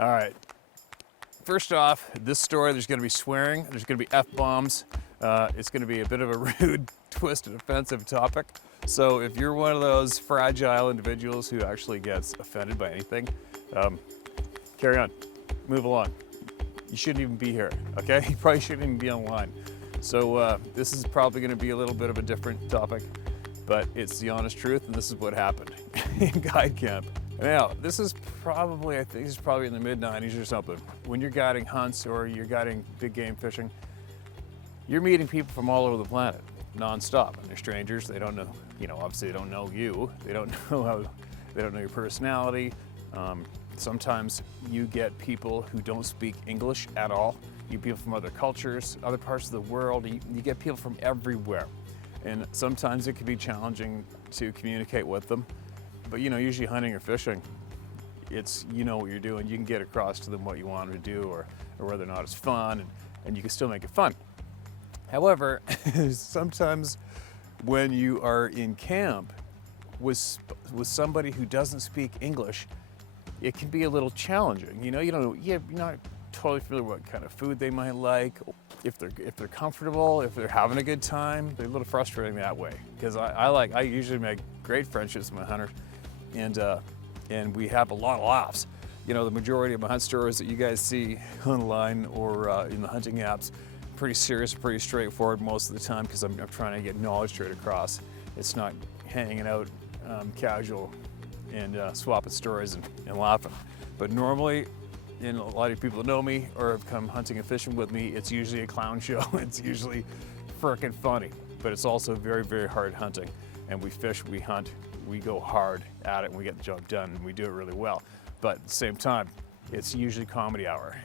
All right. First off, this story, there's going to be swearing, there's going to be F-bombs. It's going to be a bit of a rude, twisted, offensive topic. So if you're one of those fragile individuals who actually gets offended by anything, carry on, move along. You shouldn't even be here, okay? You probably shouldn't even be online. So this is probably going to be a little bit of a different topic, but it's the honest truth, and this is what happened in guide camp. Now, this is probably, I think this is probably in the mid-90s or something. When you're guiding hunts or you're guiding big game fishing, you're meeting people from all over the planet, non-stop. And they're strangers, they don't know, obviously they don't know you. They don't know your personality. Sometimes you get people who don't speak English at all. You get people from other cultures, other parts of the world. You get people from everywhere. And sometimes it can be challenging to communicate with them. But usually hunting or fishing, it's what you're doing. You can get across to them what you want them to do or whether or not it's fun, and you can still make it fun. However, sometimes when you are in camp with somebody who doesn't speak English, it can be a little challenging. You're not totally familiar with what kind of food they might like, if they're comfortable, if they're having a good time. They're a little frustrating that way, because I usually make great friendships with my hunters, and we have a lot of laughs. The majority of my hunt stories that you guys see online or in the hunting apps, pretty serious, pretty straightforward most of the time, because I'm trying to get knowledge straight across. It's not hanging out casual and swapping stories and laughing. But normally, a lot of people that know me or have come hunting and fishing with me, it's usually a clown show. It's usually frickin' funny, but it's also very, very hard hunting. And we fish, we hunt, we go hard at it, and we get the job done, and we do it really well. But at the same time, it's usually comedy hour.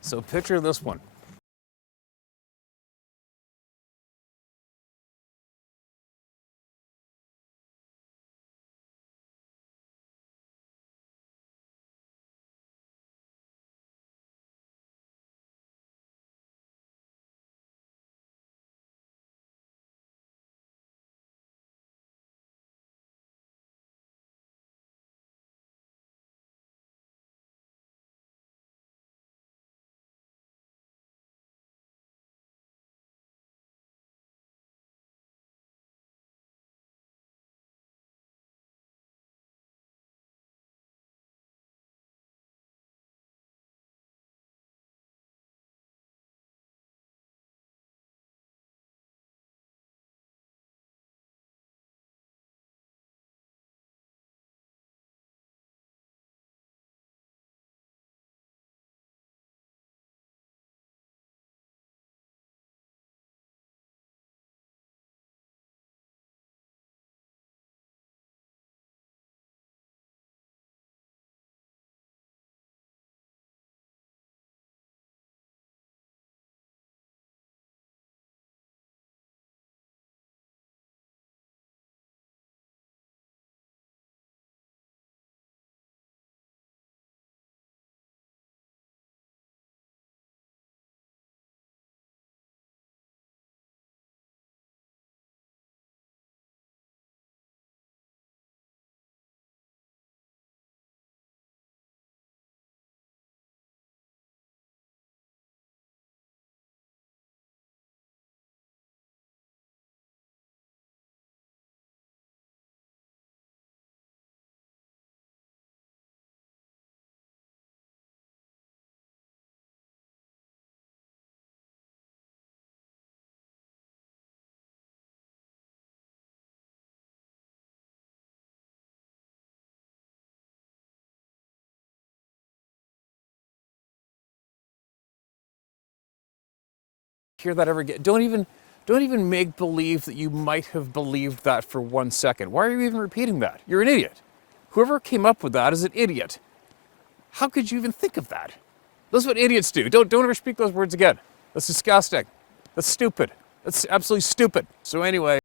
So picture this one. Hear that ever again. Don't even make believe that you might have believed that for 1 second. Why are you even repeating that? You're an idiot. Whoever came up with that is an idiot. How could you even think of that? That's what idiots do. Don't ever speak those words again. That's disgusting. That's stupid. That's absolutely stupid. So anyway,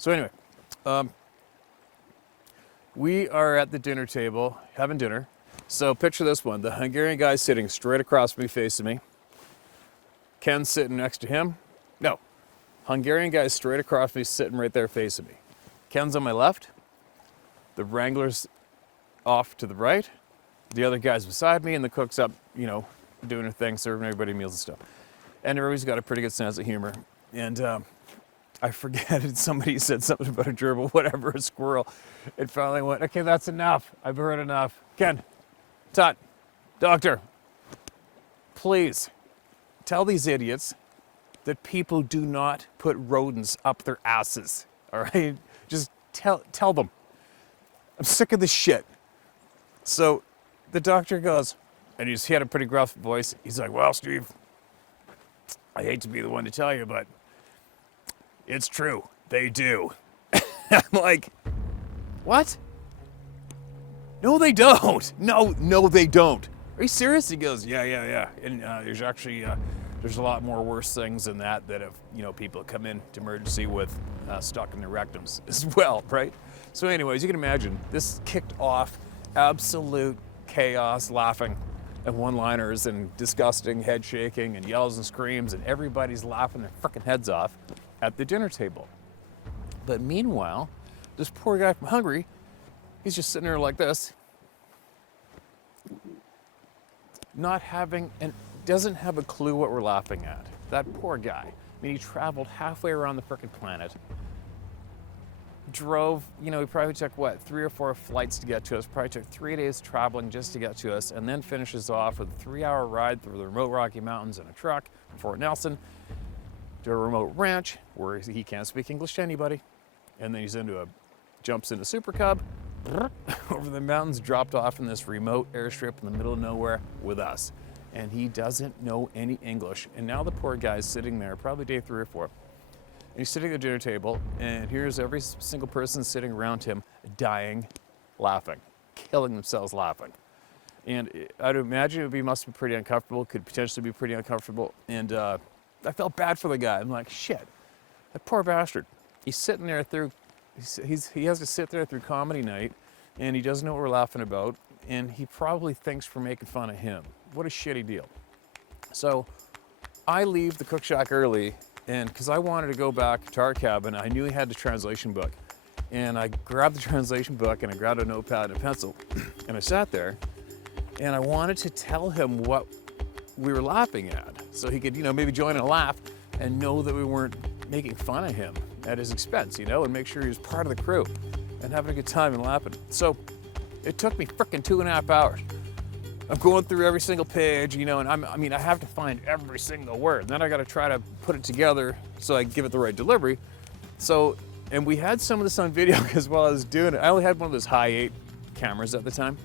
So anyway, we are at the dinner table having dinner. So picture this one. The Hungarian guy's sitting straight across me, facing me. Ken's sitting next to him. No, Hungarian guy's straight across me, sitting right there facing me. Ken's on my left. The Wrangler's off to the right. The other guy's beside me, and the cook's up, you know, doing her thing, serving everybody meals and stuff. And everybody's got a pretty good sense of humor. And I forget it. Somebody said something about a gerbil, whatever, a squirrel. It finally went, okay, that's enough. I've heard enough. Ken, Tut, doctor, please tell these idiots that people do not put rodents up their asses. All right? Just tell them. I'm sick of this shit. So the doctor goes, and he had a pretty gruff voice. He's like, well, Steve, I hate to be the one to tell you, but it's true. They do. I'm like, what? No, they don't. No, they don't. Are you serious? He goes, yeah. And there's actually, there's a lot more worse things than that have, you know, people come in to emergency with stuck in their rectums as well, right? So anyways, you can imagine, this kicked off absolute chaos, laughing and one-liners and disgusting head shaking and yells and screams, and everybody's laughing their frickin' heads off at the dinner table. But meanwhile, this poor guy from Hungary, he's just sitting there like this, not having, and doesn't have a clue what we're laughing at. That poor guy. I mean, he traveled halfway around the frickin' planet, drove, you know, he probably took, what, 3 or 4 flights to get to us, probably took 3 days traveling just to get to us, and then finishes off with a 3-hour ride through the remote Rocky Mountains in a truck from Fort Nelson to a remote ranch where he can't speak English to anybody. And then jumps into Super Cub, over the mountains, dropped off in this remote airstrip in the middle of nowhere with us. And he doesn't know any English. And now the poor guy's sitting there, probably day 3 or 4. And he's sitting at the dinner table, and here's every single person sitting around him dying, laughing, killing themselves laughing. And I'd imagine it must be pretty uncomfortable, could potentially be pretty uncomfortable. And I felt bad for the guy. I'm like, shit, that poor bastard. He's sitting there he has to sit there through comedy night, and he doesn't know what we're laughing about, and he probably thinks we're making fun of him. What a shitty deal. So I leave the cook shack early, and because I wanted to go back to our cabin, I knew he had the translation book. And I grabbed the translation book, and I grabbed a notepad and a pencil, and I sat there, and I wanted to tell him what we were laughing at, so he could, you know, maybe join in a laugh and know that we weren't making fun of him at his expense, you know, and make sure he was part of the crew and having a good time and laughing. So it took me frickin' 2.5 hours. I'm going through every single page, you know, and I have to find every single word. And then I got to try to put it together so I give it the right delivery. So, and we had some of this on video because while I was doing it, I only had one of those high 8 cameras at the time.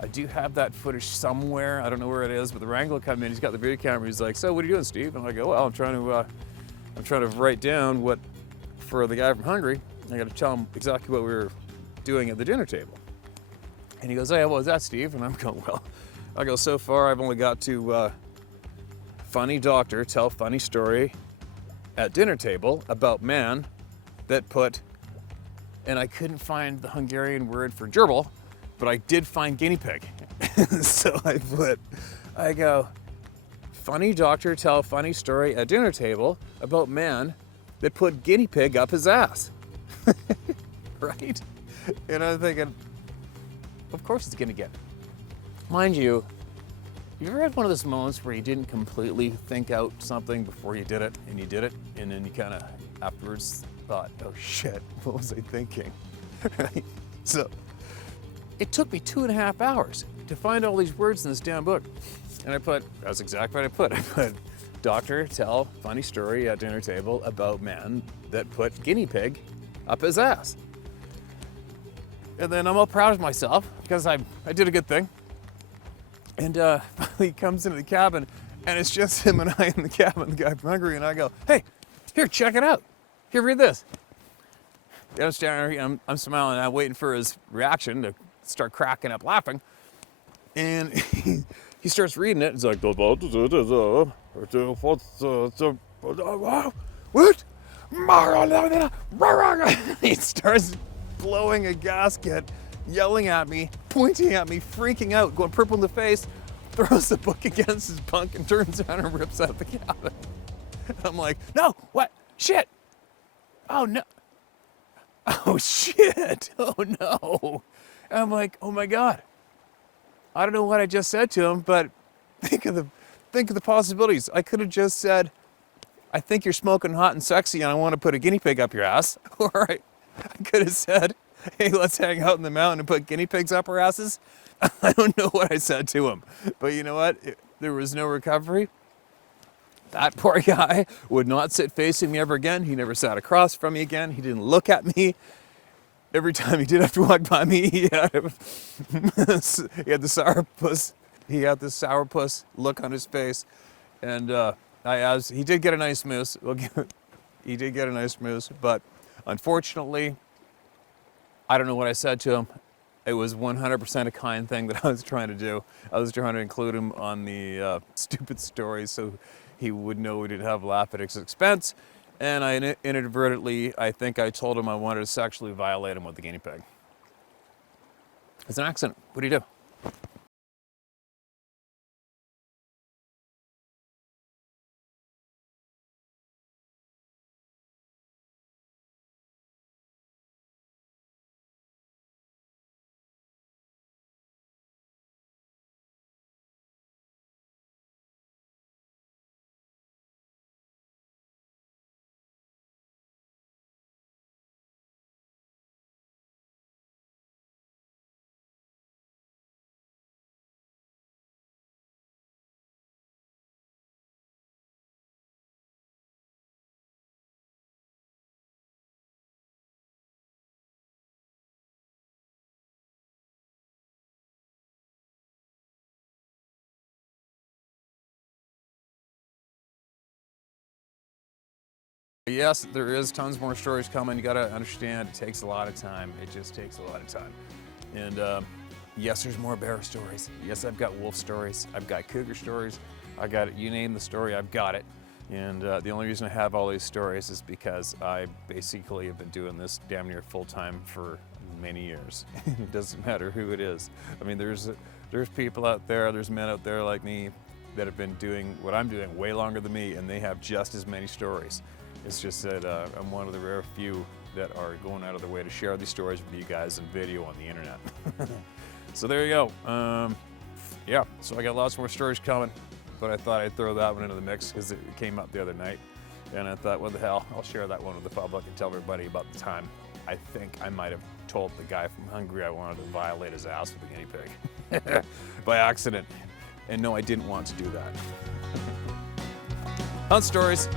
I do have that footage somewhere. I don't know where it is, but the Wrangler come in. He's got the video camera. He's like, "So, what are you doing, Steve?" And I go, "Well, I'm trying to write down what for the guy from Hungary. I got to tell him exactly what we were doing at the dinner table." And he goes, "Hey, what was that, Steve?" And I'm going, "Well," I go, "so far I've only got to funny doctor tell funny story at dinner table about man that put," and I couldn't find the Hungarian word for gerbil, but I did find guinea pig. So I go, "Funny doctor tell funny story at dinner table about man that put guinea pig up his ass." Right? And I'm thinking, of course it's gonna get it. Mind you, you ever had one of those moments where you didn't completely think out something before you did it, and you did it, and then you kind of afterwards thought, "Oh shit, what was I thinking?" Right? So it took me 2.5 hours to find all these words in this damn book. And that's exactly what I put. I put, "Doctor tell funny story at dinner table about man that put guinea pig up his ass." And then I'm all proud of myself because I did a good thing. And finally he comes into the cabin, and it's just him and I in the cabin, the guy from Hungary, and I go, "Hey, here, check it out. Here, read this." And I'm standing there, I'm smiling, I'm waiting for his reaction to start cracking up laughing. And he starts reading it. It's like, "What? He starts blowing a gasket, yelling at me, pointing at me, freaking out, going purple in the face, throws the book against his bunk and turns around and rips out the cabin. I'm like, no, what? Shit. Oh no. Oh shit. Oh no. And I'm like, oh my God. I don't know what I just said to him, but think of the possibilities. I could have just said, I think you're smoking hot and sexy and I want to put a guinea pig up your ass. Or I could have said, hey, let's hang out in the mountain and put guinea pigs up our asses. I don't know what I said to him, but you know what? There was no recovery. That poor guy would not sit facing me ever again. He never sat across from me again. He didn't look at me. Every time he did have to walk by me, he had the sourpuss. He had this sourpuss look on his face, and he did get a nice moose. He did get a nice moose, but unfortunately, I don't know what I said to him. It was 100% a kind thing that I was trying to do. I was trying to include him on the stupid stories so he would know we didn't have laugh at his expense. And I inadvertently, I think I told him I wanted to sexually violate him with the guinea pig. It's an accident. What do you do? Yes, there is tons more stories coming. You gotta understand, it takes a lot of time. It just takes a lot of time. And yes, there's more bear stories. Yes, I've got wolf stories. I've got cougar stories. I got it. You name the story, I've got it. And the only reason I have all these stories is because I basically have been doing this damn near full time for many years. It doesn't matter who it is. I mean, there's people out there, there's men out there like me that have been doing what I'm doing way longer than me, and they have just as many stories. It's just that I'm one of the rare few that are going out of their way to share these stories with you guys in video on the internet. So there you go. Yeah, so I got lots more stories coming, but I thought I'd throw that one into the mix because it came up the other night. And I thought, what the hell, I'll share that one with the public and tell everybody about the time I think I might have told the guy from Hungary I wanted to violate his ass with a guinea pig by accident. And no, I didn't want to do that. Hunt stories.